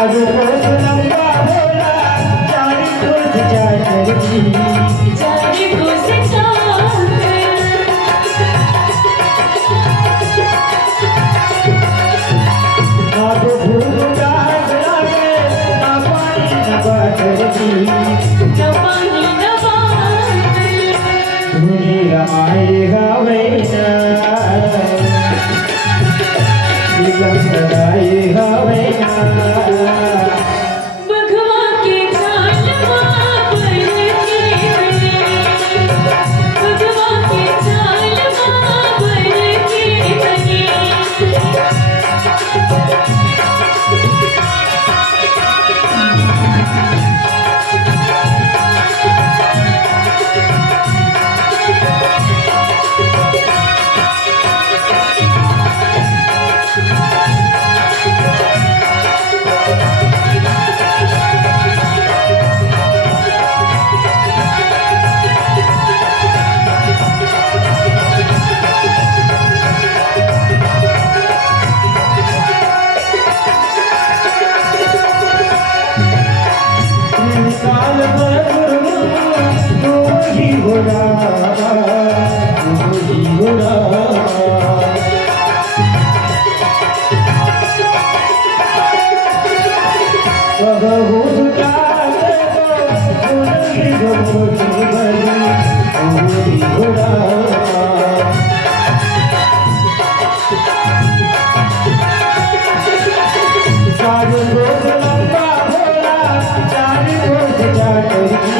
चारों कोस लंबा भोला चारी कोस चाकर जी चारी कोस चाकर ना तो भूख प्यास लागे ना पानी न बाटर जी न पानी न बाटर धुनी रमाए गावे ना दिलम सदाए गावे ना भगवा के चालवा पर के बने भगवा के चालवा पर के बने काल भर तू ही घोड़ा तू ही घोड़ा कबहू सुतारे तू ही घोड़ा चारों कोस लंबा भोला चारी कोस चाकर जी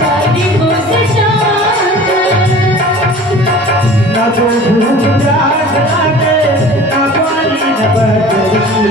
चारी कोस चाकर ना तो भूख प्यास लागे ना पानी न बाटर जी